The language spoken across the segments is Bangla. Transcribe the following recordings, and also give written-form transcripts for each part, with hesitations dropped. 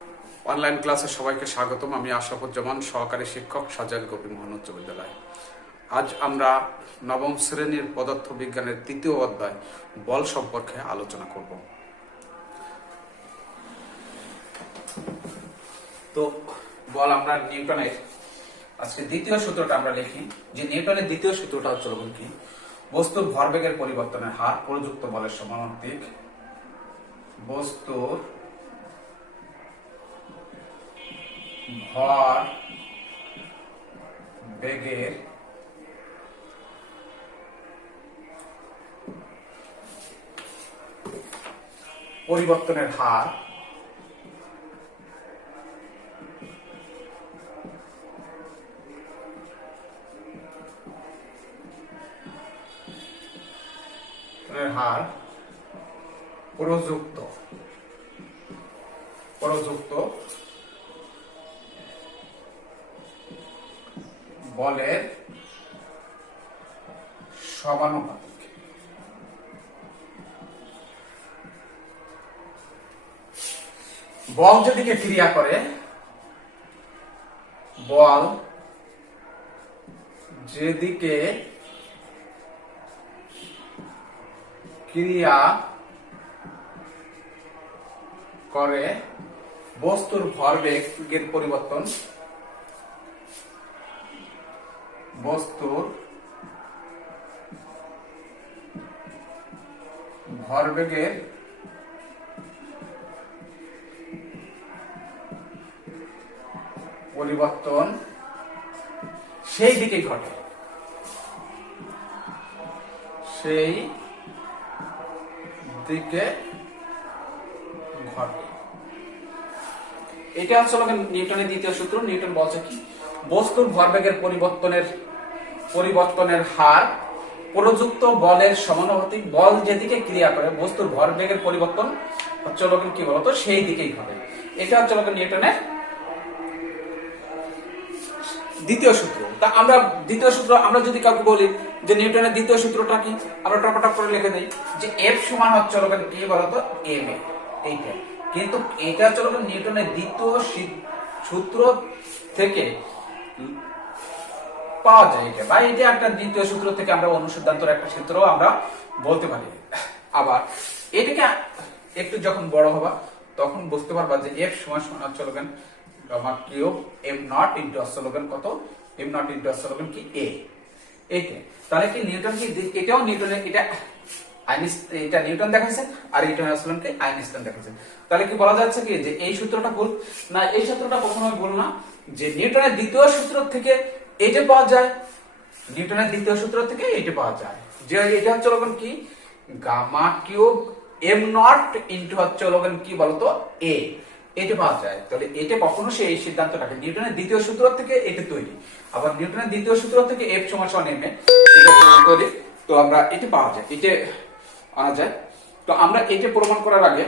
অনলাইন ক্লাসে সবাইকে স্বাগতম। আমি আশরাফুজ্জামান, সহকারী শিক্ষক, সাজাইল গোপীমোহন উচ্চ বিদ্যালয়। আজ আমরা নবম শ্রেণীর পদার্থ বিজ্ঞানের তৃতীয় অধ্যায় বল সম্পর্কে আলোচনা করব। তো বল আমরা নিউটনের আজকে দ্বিতীয় সূত্রটা আমরা লিখি, যে নিউটনের দ্বিতীয় সূত্রটা হচ্ছে কি, বস্তুর ভরবেগের পরিবর্তনের হার প্রযুক্ত বলের সমানুপাতিক। বস্তুর ভর বেগের পরিবর্তনের হার প্রযুক্ত বলের সমানুপাতিক। বল যেদিকে ক্রিয়া করে, বল যেদিকে ক্রিয়া করে বস্তুর ভরবেগের পরিবর্তন, বস্তুর ভরবেগের পরিবর্তন সেই দিকে ঘটে, সেই দিকে ঘটে। এটা হচ্ছে নিউটনের দ্বিতীয় সূত্র। নিউটন বলছে কি, বস্তুর ভরবেগের পরিবর্তনের হার প্রযুক্ত বলের সমানুপাতিক। বল যেদিকে ক্রিয়া করে বস্তুর ভরবেগের পরিবর্তন হচ্ছে কি বলতো, সেই দিকেই ঘটে। এটা হচ্ছে নিউটনের দ্বিতীয় সূত্র। তা আমরা দ্বিতীয় সূত্র আমরা যদি কাউকে বলি যে নিউটনের দ্বিতীয় সূত্রটা কি, আমরা টপটপ করে লিখে দেই যে এফ সমান হচ্ছে কি বলতো, এম এ। এইটা কিন্তু এটা হচ্ছে নিউটনের দ্বিতীয় সূত্র থেকে পাওয়া যায়, এটা বা এটা একটা দ্বিতীয় সূত্র থেকে আমরা অনুসিদ্ধান্তর একটা সূত্র আমরা বলতে পারি। আবার এটাকে একটু যখন বড় হবা তখন বুঝতে পারবা যে এফ সমান সমান হচ্ছে gamma cube M not into কত, এম নট ইনটু কি এ। এইটা তাহলে কি নিউটন কি, এটাও নিউটনের, এটা নিউটন দেখাইছে আর এটা আসলে কি আইনস্টাইন দেখাইছে। তাহলে কি বলা যাচ্ছে কি যে এই সূত্রটা ভুল? না, এই সূত্রটা কখনোই ভুল না। যে নিউটনের দ্বিতীয় সূত্র থেকে এটা পাওয়া যায়, নিউটনের দ্বিতীয় সূত্র থেকে এটা পাওয়া যায় যে এটা হচ্ছে কি gamma cube M not into হচ্ছে কি বলতো এ, এটা পাওয়া যায়। তাহলে এটা কখনো সেই সিদ্ধান্তটাকে নিউটনের দ্বিতীয় সূত্র থেকে এটা তৈরি, আবার নিউটনের দ্বিতীয় সূত্র থেকে এফ সমান সমান এম এ এটা তৈরি। তো আমরা এটা পাওয়া যায়, এটা আনা যায়। তো আমরা এটা প্রমাণ করার আগে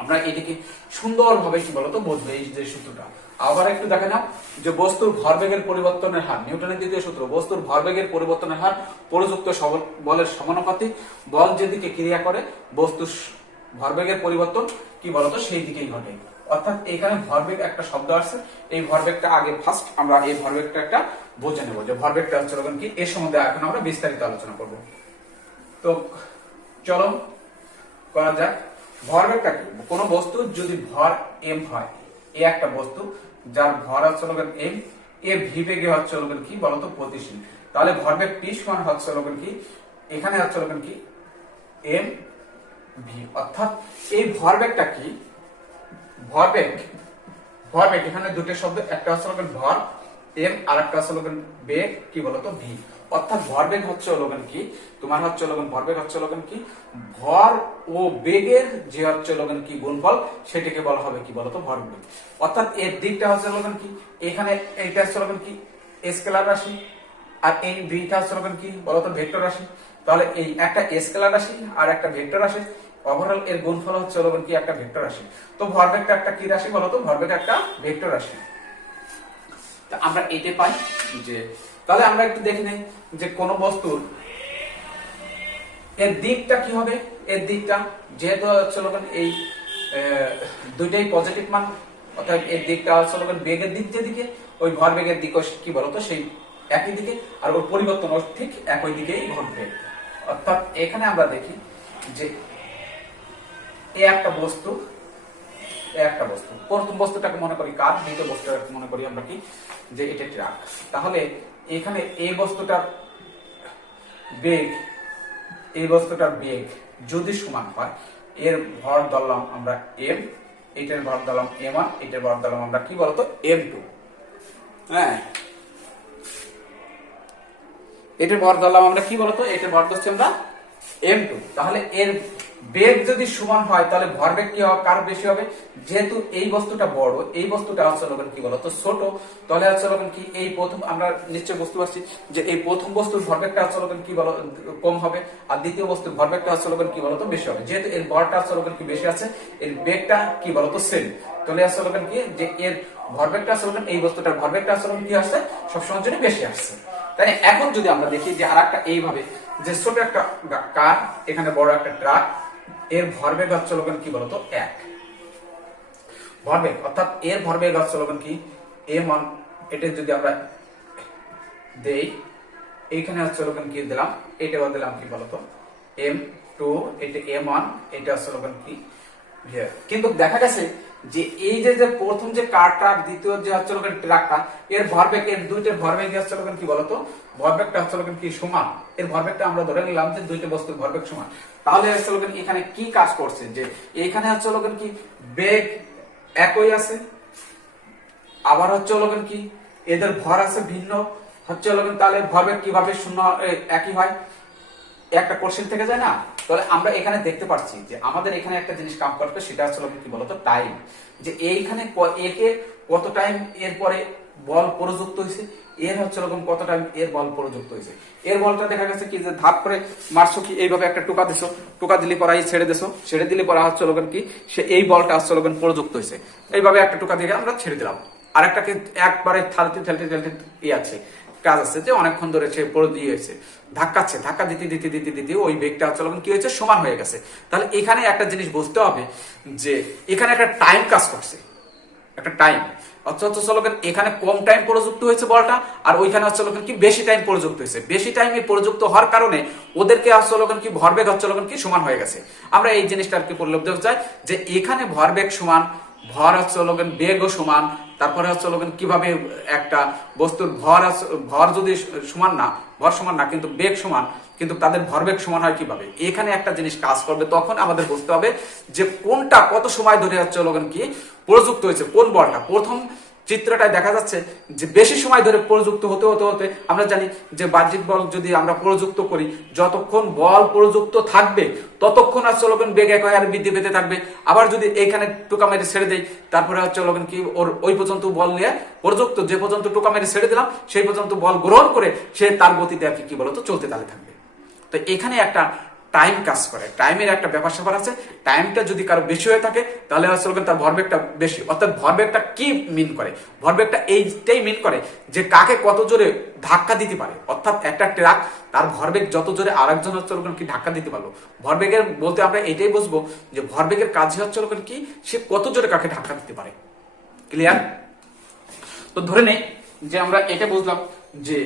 আমরা এটাকে সুন্দরভাবে কি বলতো বুঝবো, এই যে সূত্রটা আবার একটু দেখে নাও, যে বস্তুর ভরবেগের পরিবর্তনের হার, নিউটনের দ্বিতীয় সূত্র, বস্তুর ভরবেগের পরিবর্তনের হার প্রযুক্ত বলের সমানুপাতিক। বল যেদিকে ক্রিয়া করে বস্তুর ভরবেগের পরিবর্তন কি বলতো সেই দিকেই ঘটে। অর্থাৎ এখানে ভরবেগ একটা শব্দ আছে, এই ভরবেগটা আগে ফার্স্ট আমরা এই ভরবেগটা একটা বুঝে নেবো, যে ভরবেগটা হচ্ছে কি এর সম্বন্ধে এখন আমরা বিস্তারিত আলোচনা করব। তো চলো করা যাক। ভরবেগটা কি, কোন বস্তু যদি ভর এম হয়, এ একটা বস্তু যার ভর হচ্ছে এম, এ ভি বেগে হচ্ছে কি বলতো গতিশীল, তাহলে ভরবেগ টি সমান হচ্ছে কি এখানে হচ্ছে কি এম ভি। অর্থাৎ এই ভরবেগটা কি, ভরবেগ এখানে দুটো শব্দ, একটা হচ্ছে ভর এম আর একটা হচ্ছে বেগ কি বলতো ভি। অর্থাৎ ভরবেগ হচ্ছে কি তোমার হচ্ছে ভরবেগ হচ্ছে কি ভর ও বেগের যে হচ্ছে কি গুণফল, সেটাকে বলা হবে কি বলতো ভরবেগ। অর্থাৎ এর দিকটা হচ্ছে কি এখানে এইটা হচ্ছে কি স্কেলার রাশি, আর এই ভিটা হচ্ছে কি বলতো ভেক্টর রাশি। তাহলে এই একটা স্কেলার রাশি আর একটা ভেক্টর রাশি, ওভারঅল এর গুণফল হচ্ছে কি একটা ভেক্টর রাশি। তো ভরবেগটা একটা কি রাশি বলতো, ভরবেগ একটা ভেক্টর রাশি। আমরা এটা পাই যে, তাহলে আমরা একটু দেখে নেই যে কোন বস্তুর এর দিকটা কি হবে। এর দিকটা যেহেতু হচ্ছে এই দুইটাই পজিটিভ মান, অর্থাৎ এর দিকটা আসলে বেগের দিক যেদিকে, ওই ভর বেগের দিক কি বলতো সেই একই দিকে, আর ওর পরিবর্তন ঠিক একই দিকেই ঘটবে। অর্থাৎ এখানে আমরা দেখি যে এ একটা বস্তু, প্রথম বস্তুটাকে মনে করি কার, দ্বিতীয় বস্তুটাকে মনে করি আমরা কি যে এটা ট্রাক। তাহলে এখানে এই বস্তুটার বেগ, এই বস্তুটার বেগ যদি সমান হয়, এর ভর ধরলাম আমরা m, এটার ভর ধরলাম m1, এটার ভর ধরলাম আমরা কি বলতো m2। হ্যাঁ, এটার ভর ধরলাম আমরা কি বলতো, এটার ভর ধরছি আমরা m2। তাহলে এর বেগ যদি সমান হয় তাহলে ভরবেগ কি হবে, কার বেশি হবে? যেহেতু এই বস্তুটা বড়, এই বস্তুটা আসলে কি বলতো ছোট, তাহলে আসলে কি এই প্রথম আমরা নিশ্চয় বুঝতে পারছি যে এই প্রথম বস্তুর ভরবেগটা আসলে কি বলো কম হবে, আর দ্বিতীয় বস্তুর ভরবেগটা আসলে কি বলতো বেশি হবে। যেহেতু এর ভরটা আসলে কি বেশি আছে, এর বেগটা কি বলতো সেম, তাহলে আসলে কি যে এর ভরবেগটা আসলে এই বস্তুটার ভরবেগটা আসলে কি আসছে সবসময়ের জন্য বেশি আসছে। তাই এখন যদি আমরা দেখি যে আরেকটা এইভাবে যে ছোট একটা কার, এখানে বড় একটা ট্রাক, এর ভরবেগ হচ্ছে কি বলতো 1 ভরবেগ, অর্থাৎ এর ভরবেগ হচ্ছে কি m1, এটা যদি আমরা দেই, এইখানে হচ্ছে কি দিলাম, এটা দিলাম কি বলতো m2, এটা m1, এটা হচ্ছে কি। কিন্তু দেখা গেছে যে এই যে প্রথম যে কারটা, দ্বিতীয় যে হচ্ছে ট্রাকটা, এর ভরবেগ, এর দুইটার ভরবেগ হচ্ছে কি বলতো ভরবেগটা হচ্ছে কি সমান। এর ভরবেগটা আমরা ধরে নিলাম যে দুইটা বস্তুর ভরবেগ সমান। তাহলে হচ্ছে এখানে কি কাজ করছে, যে এইখানে হচ্ছে কি বেগ একই আছে, আবার হচ্ছে কি এদের ভর আছে ভিন্ন, হচ্ছে তাহলে ভরবেগ কিভাবে শূন্য একই হয়, একটা কোশ্চেন থেকে যায় না। তাহলে আমরা এখানে দেখতে পাচ্ছি যে আমাদের এখানে একটা জিনিস কাম করবে, সেটা হচ্ছে কি বলতো টাইম, যে এইখানে একে কত টাইম এরপরে বল প্রযুক্ত হয়েছে, এর হচ্ছে কত টাইম এর বল প্রযুক্ত হয়েছে। এর বলটা দেখা গেছে কি যে ধাপ করে মারছো, কি এইভাবে একটা টোকা দিছো, টোকা দিলে পরে ছেড়ে দিছো, ছেড়ে দিলে পরে হচ্ছে কি সে এই বলটা হচ্ছে প্রযুক্ত হয়েছে, এইভাবে একটা টোকা দিয়ে আমরা ছেড়ে দিলাম। আরেকটাকে একবারে ঠালতে ঠালতে ঠালতে আছে কাজ আছে, যে অনেকক্ষণ ধরে সে পড়ে দিয়েছে, ধাক্কাচ্ছে, ধাক্কা দিতে দিতে দিতে দিতে ওই বেগটা চলন কি হয়েছে সমান হয়ে গেছে। তাহলে এখানে একটা জিনিস বুঝতে হবে যে এখানে একটা টাইম কাজ করছে, একটা টাইম, অর্থাৎ এখানে কম টাইম প্রযুক্ত হয়েছে বলটা, আর ওইখানে হচ্ছে কি বেশি টাইম প্রযুক্ত হয়েছে। বেশি টাইমে প্রযুক্ত হওয়ার কারণে ওদেরকে আসলে কি ভরবেগ হচ্ছে কি সমান হয়ে গেছে। আমরা এই জিনিসটা আর কি পরিলক্ষিত চাই যে এখানে ভরবেগ সমান, ভর হচ্ছে বেগও সমান, তারপরে হচ্ছে কিভাবে একটা বস্তুর ভর যদি সমান না, ভর সমান না কিন্তু বেগ সমান, কিন্তু তাদের ভরবেগ সমান হয় কিভাবে, এখানে একটা জিনিস কাজ করবে। তখন আমাদের বুঝতে হবে যে কোনটা কত সময় ধরে হচ্ছে কি প্রযুক্ত হয়েছে, কোন বলটা। প্রথম চিত্রটায় দেখা যাচ্ছে যে বেশি সময় ধরে প্রযুক্ত হতে হতে হতে আমরা জানি যে বাহ্যিক বল যদি আমরা প্রযুক্ত করি, যতক্ষণ বল প্রযুক্ত থাকবে ততক্ষণ আসলে বেগ এক আর বৃদ্ধি পেতে থাকবে। আবার যদি এইখানে টোকা মেরে ছেড়ে দেই, তারপরে হচ্ছে কি ওর ওই পর্যন্ত বল নিয়ে প্রযুক্ত যে পর্যন্ত টোকা মেরে ছেড়ে দিলাম সেই পর্যন্ত বল গ্রহণ করে সে তার গতিতে আর কি বলতো চলতে তালে থাকবে। তো এখানে একটা টাইম কাজ করে, টাইমের একটা ব্যাপার স্যাপার আছে। টাইমটা যদি কারো বেশি হয়ে থাকে তাহলে আসলে তার ভরবেগটা বেশি। অর্থাৎ ভরবেগটা কি মিন করে, ভরবেগটা এইটাই মিন করে যে কাকে কত জোরে ধাক্কা দিতে পারে। অর্থাৎ একটা ট্রাক তার ভরবেগ যত জোরে আরেকজন হচ্ছে কি ধাক্কা দিতে পারলো, ভরবেগের বলতে আমরা এটাই বুঝবো যে ভরবেগের কাজ হচ্ছে কি সে কত জোরে কাকে ধাক্কা দিতে পারে। ক্লিয়ার? তো ধরে নেই যে আমরা এটা বুঝলাম যে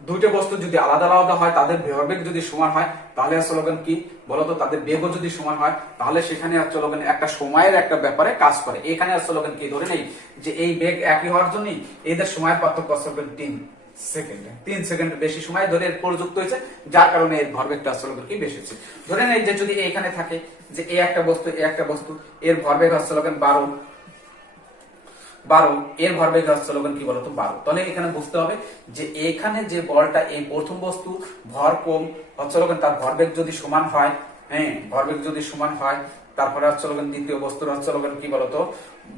দুইটা বস্তু যদি আলাদা আলাদা হয়, তাদের ভরবেগ যদি সমান হয়, তাহলে আসলে কি বলতো তাদের বেগও যদি সমান হয়, তাহলে সেখানে আসলে একটা সময়ের একটা ব্যাপারে কাজ করে। এখানে আসলে কি ধরে নেই যে এই বেগ একই হওয়ার জন্য এদের সময়ের পার্থক্য আসলে 3 সেকেন্ড, 3 সেকেন্ড বেশি সময় ধরে প্রযুক্ত হয়েছে, যার কারণে এর ভরবেগটা আসলে কি বেশি হচ্ছে। ধরে নেই যে যদি এখানে থাকে যে এই একটা বস্তু, এই একটা বস্তু, এর ভরবেগ আসলে 12, এর ভরবেগ হচ্ছে কি বলতো 12। তাহলে এখানে বুঝতে হবে যে এখানে যে বলটা, এই প্রথম বস্তু ভর কম হচ্ছে তার ভরবেগ যদি সমান হয়, হ্যাঁ ভরবেগ যদি সমান হয়, তারপরে হচ্ছে দ্বিতীয় বস্তুর হচ্ছে কি বলতো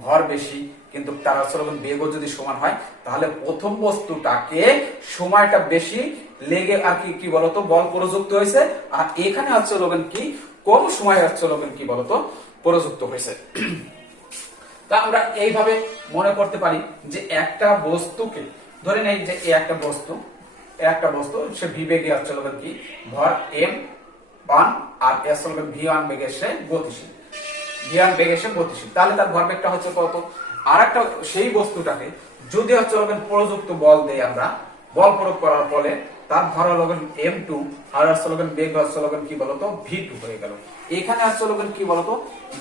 ভর বেশি কিন্তু তার হচ্ছে বেগও যদি সমান হয়, তাহলে প্রথম বস্তুটাকে সময়টা বেশি লেগে আর কি বলতো বল প্রযুক্ত হয়েছে, আর এখানে হচ্ছে কি কম সময় হচ্ছে কি বলতো প্রযুক্ত হয়েছে। তা আমরা এইভাবে মনে করতে পারি যে একটা বস্তুকে ধরে নেই যে একটা বস্তু সে ভি বেগে হচ্ছে কি ভর m1 আর আসলে v1 বেগে সে গতিশীল। v1 বেগে এসে গতিশীল, তাহলে তার ভরবেগটা হচ্ছে কত। আর একটা সেই বস্তুটাকে যদি হচ্ছে প্রযুক্ত বল দেই আমরা, বল প্রয়োগ করার ফলে তার ভর হলো m2 আর হচ্ছে বেগ হচ্ছে কি বলতো v2 হয়ে গেল। এখানে হচ্ছে কি বলতো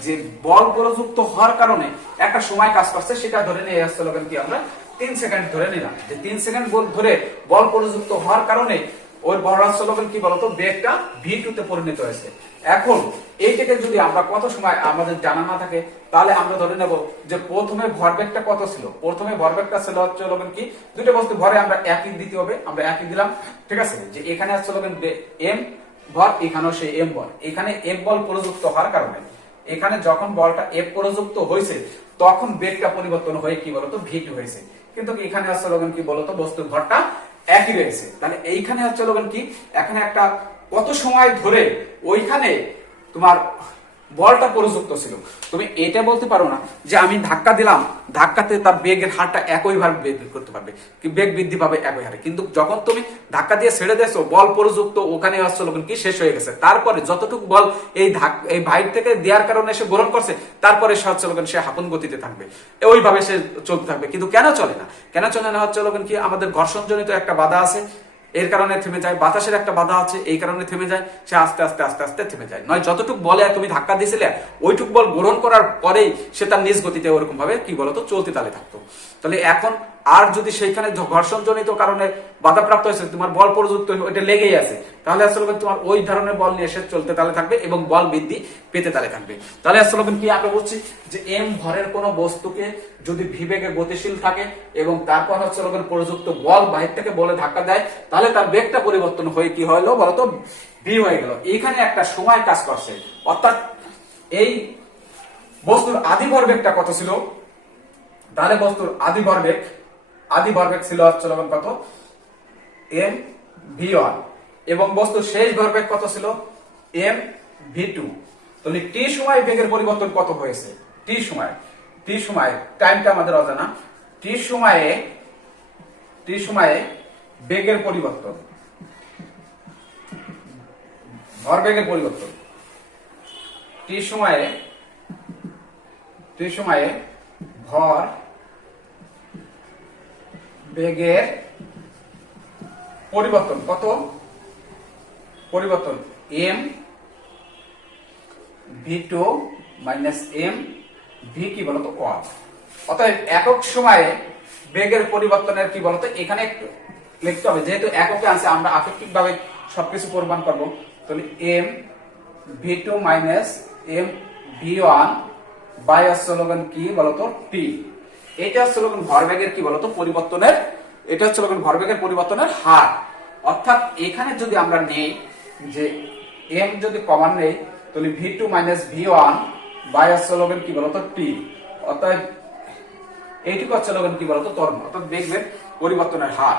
যে বল প্রযুক্ত হওয়ার কারণে একটা সময় কাজ করছে, সেটা ধরে নিয়ে হচ্ছে কি আমরা 3 সেকেন্ড ধরে নিলাম, যে 3 সেকেন্ড ধরে বল প্রযুক্ত হওয়ার কারণে ওই ভর হচ্ছে কি বলতো বেগটা v2 তে পরিণত হয়েছে। এখন এইটাকে যদি আমরা কত সময় আমাদের জানা না থাকে, তাহলে আমরা ধরে নেব যে প্রথমে ভরবেগটা কত ছিল। প্রথমে ভরবেগটা ছিল হচ্ছে কি দুইটা বস্তু ভরে আমরা একই দিতে হবে, আমরা একই দিলাম, ঠিক আছে। যে এখানে হচ্ছে m ভর, এখানেও সেই m বল, এখানে f বল প্রযুক্ত হওয়ার কারণে এখানে যখন বলটা f প্রযুক্ত হয়েছে তখন বেগটা পরিবর্তন হয়ে কি বলতো v2 হয়েছে। কিন্তু এখানে হচ্ছে কি বলতো বস্তুর ভরটা একই রয়েছে। তাহলে এইখানে হচ্ছে কি এখানে একটা কত সময় ধরে ওইখানে তোমার বলটা প্রযুক্ত ছিল। তুমি এটা বলতে পারো না যে আমি ধাক্কা দিলাম, ধাক্কাতে তার বেগের হারটা একইভাবে বের করতে পারবে, কি বেগ বৃদ্ধি পাবে একই হারে। কিন্তু যখন তুমি ধাক্কা দিয়ে ছেড়ে দিয়েছো, বল প্রযুক্ত ওখানে আসলে কি শেষ হয়ে গেছে, তারপরে যতটুকু বল এই ভাইট থেকে দেওয়ার কারণে সে গ্রহণ করছে, তারপরে সে হচ্ছে সে হাপন গতিতে থাকবে, ওইভাবে সে চলতে থাকবে। কিন্তু কেন চলে না, কেন চলে না হচ্ছে কি আমাদের ঘর্ষণজনিত একটা বাধা আছে, এর কারণে থেমে যায়। বাতাসের একটা বাধা আছে, এই কারণে থেমে যায়। সে আস্তে আস্তে আস্তে আস্তে থেমে যায়। নয় যতটুকু বলে তুমি ধাক্কা দিয়েছিলে ওইটুক বল গ্রহণ করার পরেই সে তার নিজ গতিতে ওরকম ভাবে কি বলতো চলতে তালে থাকতো। তাহলে এখন আর যদি সেইখানে ঘর্ষণজনিত কারণে বাধাপ্রাপ্ত হয়েছে, তোমার বল প্রযুক্ত ওইটা লেগেই আছে, তাহলে আসলে তোমার ওই ধরনের বল নিয়ে এসে চলতে তালে থাকবে এবং বল বৃদ্ধি পেতে তালে থাকবে। তাহলে আসলে কি আমরা বলছি যে m ভরের কোন বস্তুকে যদি v বেগে গতিশীল থাকে এবং তারপর হচ্ছে প্রযুক্ত বল বাহির থেকে বলে ধাক্কা দেয়, তাহলে তার বেগটা পরিবর্তন হয়ে কি হলো বলতো v হয়ে গেল। এইখানে একটা সময় কাজ করছে, অর্থাৎ এই বস্তুর আদি ভরবেগটা কত ছিল, তাহলে বস্তুর আদি ভরবেগ ছিল হচ্ছে কত m v1 এবং বস্তুর শেষ ভরবেগ কত ছিল m v2। তাহলে t সময় বেগের পরিবর্তন কত হয়েছে, t সময় টাইমটা আমাদের অজানা, t সময়ে বেগের পরিবর্তন, ভরবেগের পরিবর্তন, t সময়ে ভর বেগের পরিবর্তন কত, পরিবর্তন m v2 minus m v কি বলতো 1। অতএব একক সময়ে বেগের পরিবর্তনের কি বলতো এখানে একটু লিখতে হবে, যেহেতু এককে আছে আমরা আপেক্ষিক ভাবে সবকিছু পরিমাণ করব। তাহলে m v2 minus m v1 by স্লোগান কি বলতো t। এটা স্লোগান ভরবেগের কি বলতো পরিবর্তনের, এটা হচ্ছে ভরবেগের পরিবর্তনের হার। অর্থাৎ এখানে যদি আমরা নেই যে m যদি কমন নেই, তাহলে v2 মাইনাস v1 বাই স্লোগান কি বলতো t। অর্থাৎ এইটুকু হচ্ছে কি বলতো ত্বরণ, অর্থাৎ বেগের পরিবর্তনের হার।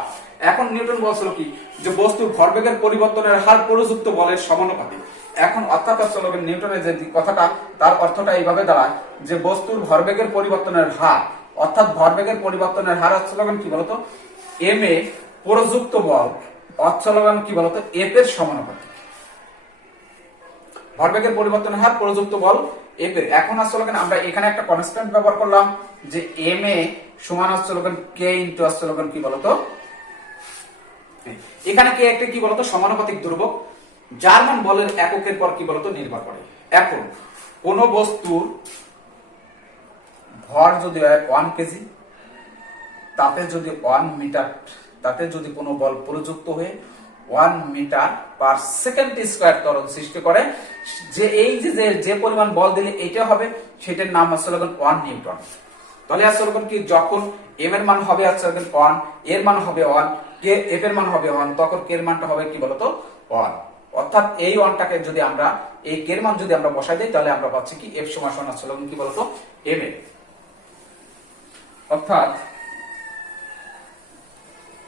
এখন নিউটন বলছিল কি যে বস্তুর ভরবেগের পরিবর্তনের হার প্রযুক্ত বলের সমানুপাতিক। এখন অর্থাৎ হচ্ছে নিউটনের যে কথাটা, তার অর্থটা এইভাবে দাঁড়ায় যে বস্তুর ভরবেগের পরিবর্তনের হার, অর্থাৎ ভরবেগের পরিবর্তনের হার হচ্ছে কি বলতো m এ প্রযুক্ত বল হচ্ছে কি বলতো f এর সমানুপাতিক। ভরবেগের পরিবর্তনের হার প্রযুক্ত বল f এর। এখন আসলে আমরা এখানে একটা কনস্ট্যান্ট ব্যবহার করলাম যে m এ সমান হচ্ছে k ইনটু আসলে কি বলতো, এখানে কে একটা কি বলতো সমানুপাতিক ধ্রুবক, যার মান বলের এককের পর কি বলতো নির্ভর করে। এখন কোন বস্তুর ভর যদি হয় 1 কেজি, তাতে যদি 1 মিটার, তাতে যদি কোনো বল প্রযুক্ত হয়ে 1 মিটার পার সেকেন্ড স্কয়ার ত্বরণ সৃষ্টি করে, যে এই যে পরিমাণ বল দিলে এটা হবে, সেটার নাম আসলে 1 নিউটন। তাহলে আসলে কি যখন m এর মান হবে আসলে 1, এর মান হবে 1, কে f এর মান হবে 1, তখন k এর মানটা হবে কি বলতো 1। অর্থাৎ এই 1টাকে যদি আমরা এই k এর মান যদি আমরা বসাই দেই, তাহলে আমরা পাচ্ছি কি f সমান আসলে কি বলতো m এর। অর্থাৎ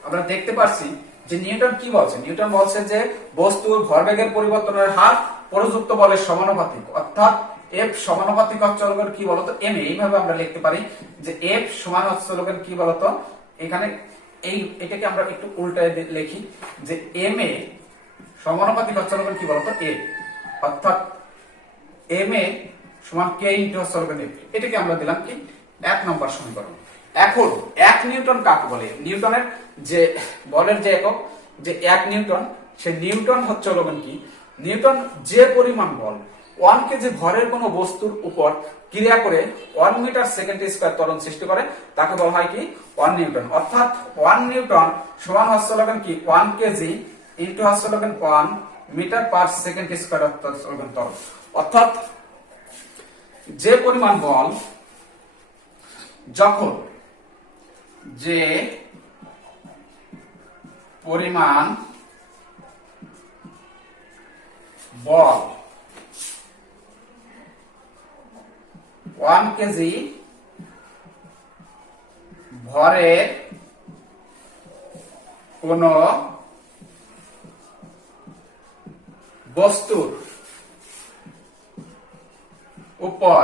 আমরা দেখতে পাচ্ছি যে নিউটন কি বলছে, নিউটন বলছে যে বস্তুর ভরবেগের পরিবর্তনের হার প্রযুক্ত বলের সমানুপাতিক, অর্থাৎ f সমানুপাতিক হচ্ছে কি বলতো m এ। এইভাবে আমরা লিখতে পারি যে f সমান হচ্ছে কি বলতো, এখানে এটাকে আমরা একটু উল্টায় লিখি যে m এ সমানুপাতিক হচ্ছে কি বলতো a। অর্থাৎ m এ সমান কে ইন্টু হচ্ছে হলো এফ। এটাকে আমরা দিলাম কি 1 নম্বর সমীকরণ। এখন 1 নিউটন কাকে বলে? নিউটনের যে বলের যে একক যে 1 নিউটন, সে নিউটন হচ্ছে হলো কি, নিউটন যে পরিমাণ বল 1 কেজি ভরের কোনো বস্তুর উপর ক্রিয়া করে 1 মিটার সেকেন্ড স্কয়ার ত্বরণ সৃষ্টি করে তাকে বলা হয় কি 1 নিউটন। অর্থাৎ 1 নিউটন সমান হচ্ছে হলো কি 1 কেজি ইনটু হচ্ছে হলো 1 মিটার পার সেকেন্ড স্কয়ার ত্বরণ। অর্থাৎ যে পরিমাণ বল যখন যে পরিমাণ বল 1 কেজি ভরের কোন বস্তুর উপর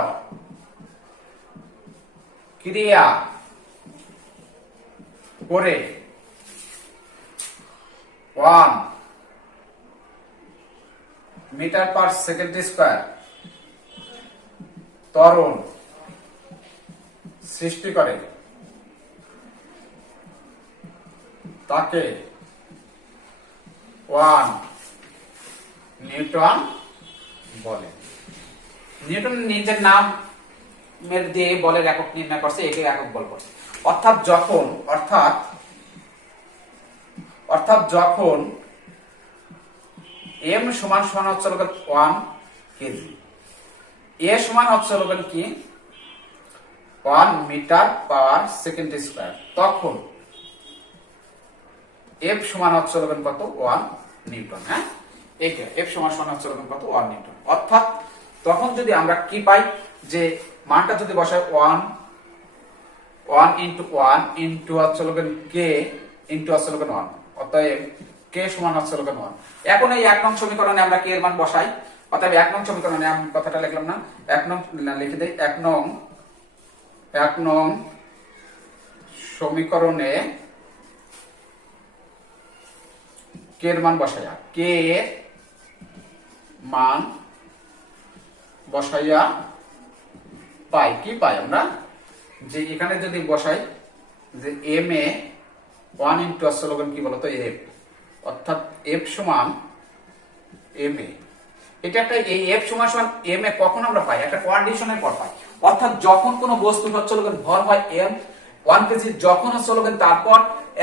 ক্রিয়া করে 1 মিটার পার সেকেন্ড স্কয়ার ত্বরণ সৃষ্টি করে তাকে 1 নিউটন বলে। নিউটন নিজের নাম দিয়ে বলের একক নির্ণয় করছে, একে একক বল করছে। অর্থাৎ যখন m সমান হচ্ছে 1 কেজি, a সমান হচ্ছে কি 1 মিটার পার সেকেন্ড স্কয়ার, তখন f সমান হচ্ছে কত 1 নিউটন। হ্যাঁ, এইটা f সমান হচ্ছে কত 1 নিউটন। অর্থাৎ তখন যদি আমরা কি পাই, যে মানটা যদি বসাই 1 ইনটু 1 ইনটু হচ্ছে k ইনটু হচ্ছে 1, অতএব k সমান হচ্ছে 1। এখন এই 1 নং সমীকরণে আমরা k এর মান বসাই। অতএব 1 নং সমীকরণে আমি কথাটা লিখলাম না, 1 নং লিখে দেই। 1 নং সমীকরণে k এর মান বসাইয়া, k এর মান বসাইয়া পাই কি পাই আমরা, যে এখানে যদি বসাই যে m এ 1 ইনটু হচ্ছে কি বলতো f, অর্থাৎ f সমান m এ। এটা একটা এই f সমান m এ কখন আমরা পাই, একটা কন্ডিশনের পর পাই। অর্থাৎ যখন কোনো বস্তু হচ্ছে ভর হয় m 1 কেজি, যখন হচ্ছে তারপর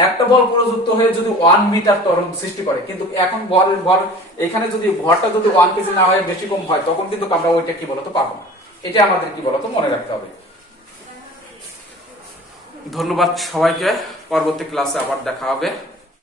একটা বল প্রযুক্ত হয়ে যদি 1 মিটার ত্বরণ সৃষ্টি করে, কিন্তু এখন ভর এখানে যদি ভরটা যদি 1 কেজি না হয় বেশি কম হয়, তখন কিন্তু আমরা ওইটা কি বলতো পাবো না। এটা আমাদের কি বলতো মনে রাখতে হবে। ধন্যবাদ সবাইকে, পরবর্তী ক্লাসে আবার দেখা হবে।